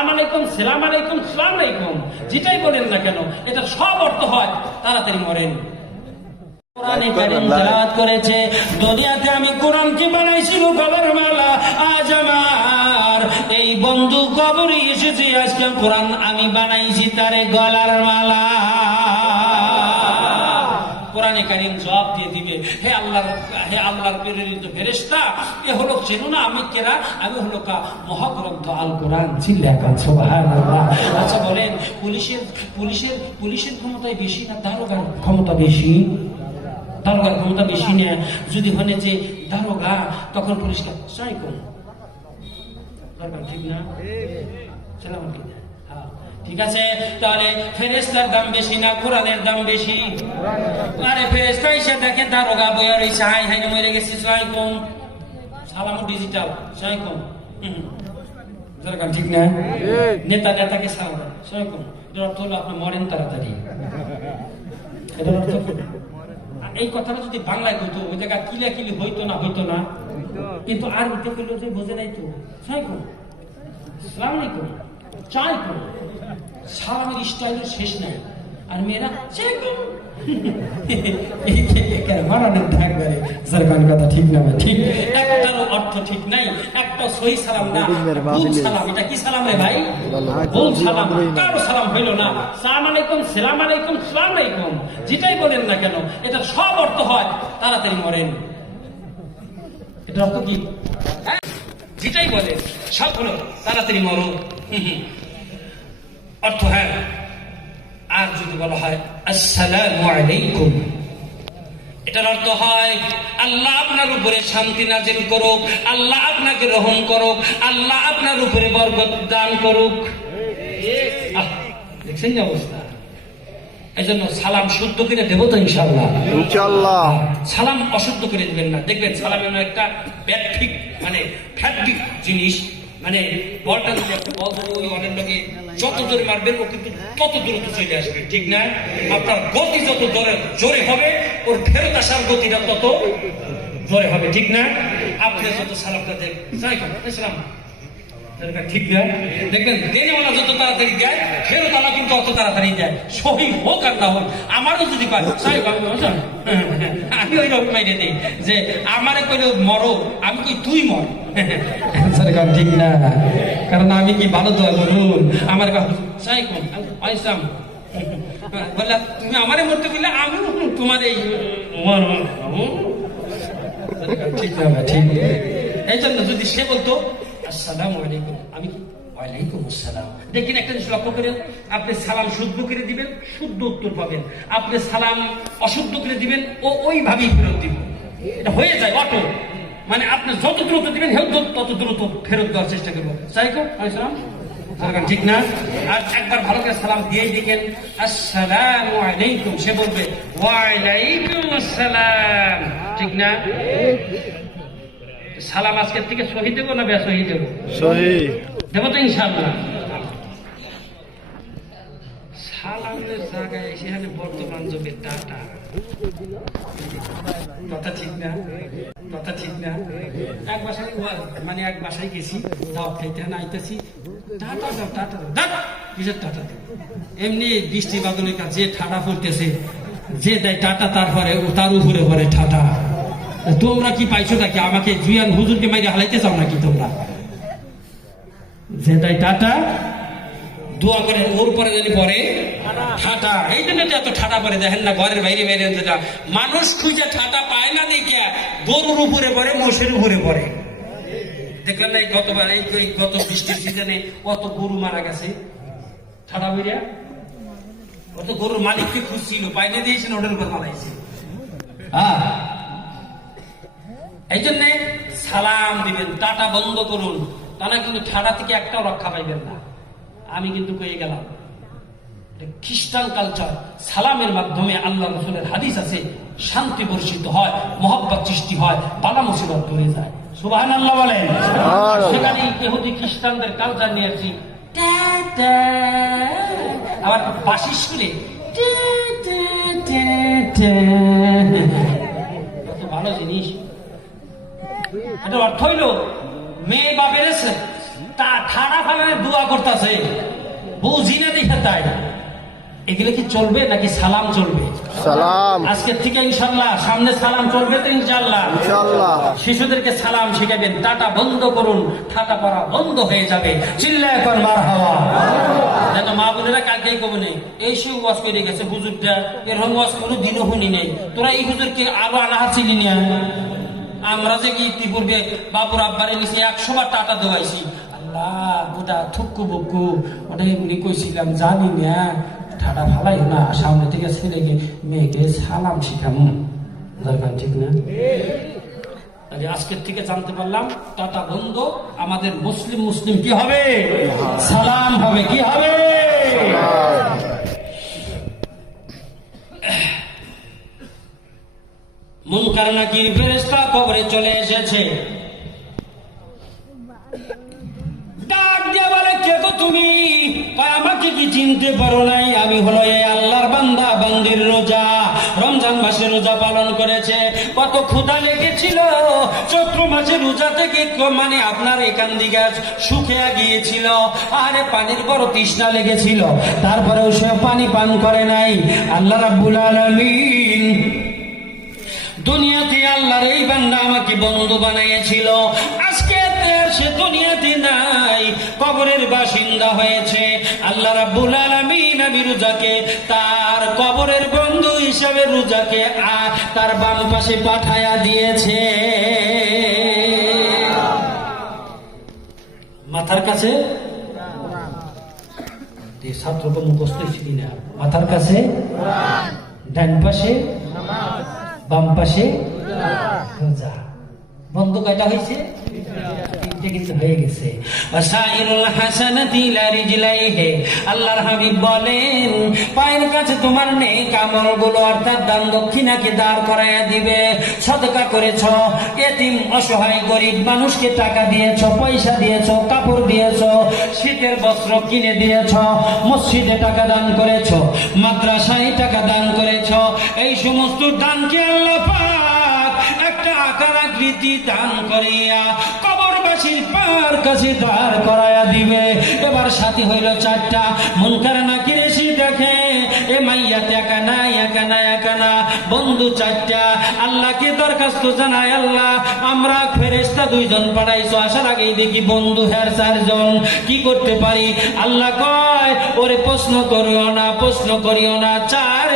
সালাম আলাইকুম, সালাম আলাইকুম, সালাম আলাইকুম, যেটাই বলেন না কেন এটার সব অর্থ হয় তাড়াতাড়ি মরেন। কোরআনে কারীম তেলাওয়াত করেছে, দুনিয়াতে আমি কোরআনকে বানাইছি রূপার মালা, আজ আমার এই বন্ধু কবরে এসেছে, আজকে কোরআন আমি বানাইছি তারে গলার মালা। কোরআনে কারীম জবাব দিয়ে দিবে, হে আল্লাহর প্রেরিত ফেরেশতা, এ হলো চেনো না আমি কেরা? আমি হলো মহাগ্রন্থ আল কোরআন। চিল্লাকান সুবহানাল্লাহ। আচ্ছা বলেন, পুলিশের ক্ষমতায় বেশি না দারোগার ক্ষমতা বেশি? দারোগার ক্ষমতা বেশি না। যদি হলে যে দারোগা, তখন পুলিশকে চাই কোন দরকার, ঠিক না? সালাম আলাইকুম। ঠিক আছে, তাহলে ফেরেশতার দাম বেশি না কোরআনের দাম বেশি? আরে ফেরেশতা এসে দেখে দারোগা বইয়া রয়েছে, হাই হাই মরে গেছি, সালাম সালাম ডিজিটাল সালাম, দরকার, ঠিক না? নেতাকে সালাম সালাম, এটার অর্থ হলো আপনি মরেন তাড়াতাড়ি। এটার অর্থ এই কথাটা যদি বাংলায় হইতো, ওই জায়গায় কিলাকিলি হইতো না, কিন্তু আরবিতে কইলো যে বোঝে নাই তো, সালাম সালাম আলাইকুম, চাই করো, সালামের স্টাইলের শেষ নাই। আর মেয়েরা কথা ঠিক না, ঠিক একটারও অর্থ ঠিক নাই, একটা সহি সালাম না, সালাম। এটা কি সালাম রে ভাই? ভুল সালাম, কারো সালাম হইল না। সালাম আলাইকুম, সালাম আলাইকুম, সালাম আলাইকুম, যেটাই বলেন না কেন এটার সব অর্থ হয় তাড়াতাড়ি মরেন। এটার অর্থ কি? যেটাই বলেন সব হলো তাড়াতাড়ি মরো অর্থ। হ্যাঁ, আর যদি বলা হয় আসসালামু আলাইকুম, এটার অর্থ হয় আল্লাহ আপনার উপরে শান্তি নাজিল করুক, আল্লাহ আপনাকে রহম করুক, আল্লাহ আপনার উপরে বরকত দান করুক। দেখছেন যে অবস্থা? এই জন্য সালাম শুদ্ধ করে দেবো তো ইনশাল্লাহ। সালাম অশুদ্ধ করে দেবেন না। দেখবেন সালাম এমন একটা ব্যাঠিক ফ্যাক্টিক জিনিস, বলটা যদি একটা বল ধরে ওই অনেক লোকে যত জোরে মারবেন ও কিন্তু তত দূরত্ব চলে আসবে, ঠিক না? আপনার গতি যত জোরে হবে ওর ফেরত আসার গতিটা তত জোরে হবে, ঠিক না? আপনি যত সালামটা দেন সালাম, ঠিক না? দেখবেন দেনেওয়ালা যত তাড়াতাড়ি দেয়, ফেরতওয়ালা কিন্তু অত তাড়াতাড়ি দেয়। সহি হোক আর না হোক, আমারও যদি পাই আমি ওই রকম মাইরে দিই যে আমারে কইলে মরো, আমি কই তুই মর, ঠিক না? কারণ আমি কি ভালো দোয়া করুন, আমার বললা তুমি আমারে মরতে বললে আমি তোমার এই ঠিক না, ঠিক। এই জন্য যদি সে বলতো আসসালামু আলাইকুম, আমি কি ওয়ালাইকুম আসসালাম। দেখেন একটা জিনিস লক্ষ্য করেন, আপনি সালাম শুদ্ধ করে দিবেন, শুদ্ধ উত্তর পাবেন। আপনি সালাম অশুদ্ধ করে দিবেন, ও ওইভাবেই ফেরত দিব। এটা হয়ে যায় অটো, আপনি যত দ্রুত দিবেন তত দ্রুত ফেরত দেওয়ার চেষ্টা করবো। সালাম, ঠিক না? আর একবার ভালো করে সালাম দিয়েই দেখেন আসসালামু আলাইকুম, সে বলবে ওয়ালাইকুম আসসালাম, ঠিক না? সালাম আজকের থেকে সহি দেবো না বেসহি দেবো? সহি দেবো তো ইনশাআল্লাহ। সালামের জায়গায় সেখানে বর্তমান যুগের টাটা, কথা ঠিক না? কথা ঠিক না? এক বাসায় গেছি দাওয়াত খাইতে, আইতেছি টাটা দাও, টাটা দাও, কিসের টাটা দেব? এমনি বৃষ্টি বাদলের কাছে ঠাডা পড়তেছে, যে দেয় টাটা তারপরে তার উপরে পরে ঠাটা। তোমরা কি পাইছো নাকি? আমাকে জুয়ান হুজুরকে মাইরে হালাইতে চাও নাকি তোমরা? যে দেয় টাটা, দোয়া করে ওর পরে যদি পরে ঠাটা। এই জন্য এত ঠাটা পরে দেখেন না, ঘরের বাইরে বাইরে যেটা মানুষ খুঁজে ঠাটা পায় না, দেখে গরুর উপরে পরে, মোষের উপরে পরে। দেখলেন না গতবার গত বৃষ্টির সিজনে কত গরু মারা গেছে ঠাটা বেরিয়া? কত গরুর মালিককে খুঁজছিল, পাইনে দিয়েছেন, ওটার উপর মারাইছে। এই জন্য সালাম দিবেন, টাটা বন্ধ করুন, তাহলে কিন্তু ঠাডা থেকে একটাও রক্ষা পাইবেন না। আমি কিন্তু কয়ে গেলাম, খ্রিস্টান কালচার, সালামের মাধ্যমে আল্লাহ রাসূলের হাদিস আছে, শান্তি বর্ষিত হয়, মহব্বত সৃষ্টি হয়, বালা মুসিবত দূরে যায়। সুবহানাল্লাহ বলেন। সেখানে ইহুদি খ্রিস্টানদের কালচার নিয়ে আসছি, আবার বাঁশি শুনে কত ভালো জিনিস। এটা অর্থ হইল মেয়ে বাপের তা ঠাড়া ফালানে দোয়া করতেছে, বুঝি না দেখে তাই। এগুলো কি চলবে নাকি সালাম চলবে? সালাম। আজকের থেকে ইনশাল্লাহ সামনে সালাম চলবে তো ইনশাল্লাহ। ইনশাআল্লাহ। শিশুদেরকে সালাম শিখাবেন, টাটা বন্ধ করুন, ঠাটা পড়া বন্ধ হয়ে যাবে। চিল্লায় এখন মারহাবা। দেখো মা বোনেরা কালকেই কবনে এই সে ওয়াজ করে গেছে হুজুরটা, এরকম ওয়াজ কোনো দিনও শুনি নাই। তোরা এই হুজুরকে আরো আনাহা চিনি না। আমরা যে কি ইতিপূর্বে বাবুর আব্বারে নিচে 100 বার টাটা দেওয়াইছি। আল্লাহ ওটা থুক্কু বুক্কু ওটা এমনি কইছিলাম, জানি না, ঠাটা ফালাই না, সামনে থেকে ছেলেকে মেয়েকে সালাম শিখাম দরকার, ঠিক না? আজকের থেকে জানতে পারলাম টাটা বন্ধ, আমাদের মুসলিম মুসলিম কি হবে? সালাম হবে। কি হবে? মুনকার নাকির ফেরেশতা কবরে চলে এসেছে, ডাক দিয়ে বলে, কে গো তুমি? আমাকে কি চিনতে পারো নাই? আমি হলো এই আল্লাহর বান্দা, বান্দির রোজা, রমজান মাসে রোজা পালন করেছে। কত ক্ষুধা লেগেছিল চৈত্র মাসে রোজা থেকে, মানে আপনার এখান দিকে শুকিয়ে গিয়েছিল, আরে পানির বড় তৃষ্ণা লেগেছিল, তারপরেও সে পানি পান করে নাই। আল্লাহ রাব্বুল আলামিন দুনিয়াতে আল্লাহর এই বান্দা আমাকে বন্ধু বানিয়েছিল, আজকে সে দুনিয়াতে নাই, কবরের বাসিন্দা হয়েছে। আল্লাহ রাব্বুল আলামিন আমি রোজাকে তার কবরের বন্ধু হিসাবে রোজাকে তার বাম পাশে পাঠায়া দিয়েছে। মাথার কাছে ছাত্রকে মুখস্থ ছিলি না, মাথার কাছে ডান পাশে, বাম পাশে রোজা। বন্ধু কয়টা হয়েছে? কিন্তু হয়ে গেছে। আল্লাহর হাবিব বলেন, পায়ের কাছে তোমার নেক আমলগুলো অর্থাৎ দান দক্ষিণাকে দাঁড় করাইয়া দিবে। সদকা করেছ, এতিম অসহায় গরিব মানুষকে টাকা দিয়েছ, পয়সা দিয়েছ, কাপড় দিয়েছ, শীতের বস্ত্র কিনে দিয়েছ, মসজিদে টাকা দান করেছ, মাদ্রাসায় টাকা দান করেছ, এই সমস্ত দানকে আল্লাহ পাক একটা আকার আকৃতি দান করিয়া কবরবাসীর পার কাছে দাঁড় করাইয়া দিবে। এবার সাথী হইল 4টা। মুনকার নাকির এসে দেখে এ মাইয়াতে একানা একানা একানা, বন্ধু 4টা। আল্লাহকে দরখাস্ত জানায়, আল্লাহ আমরা ফেরেশতা 2 জন পাঠাইছো, আসার আগেই দেখি বন্ধু 4 জন, কি করতে পারি? আল্লাহ কয়, ওরে প্রশ্ন করিও না, প্রশ্ন করিও না, 4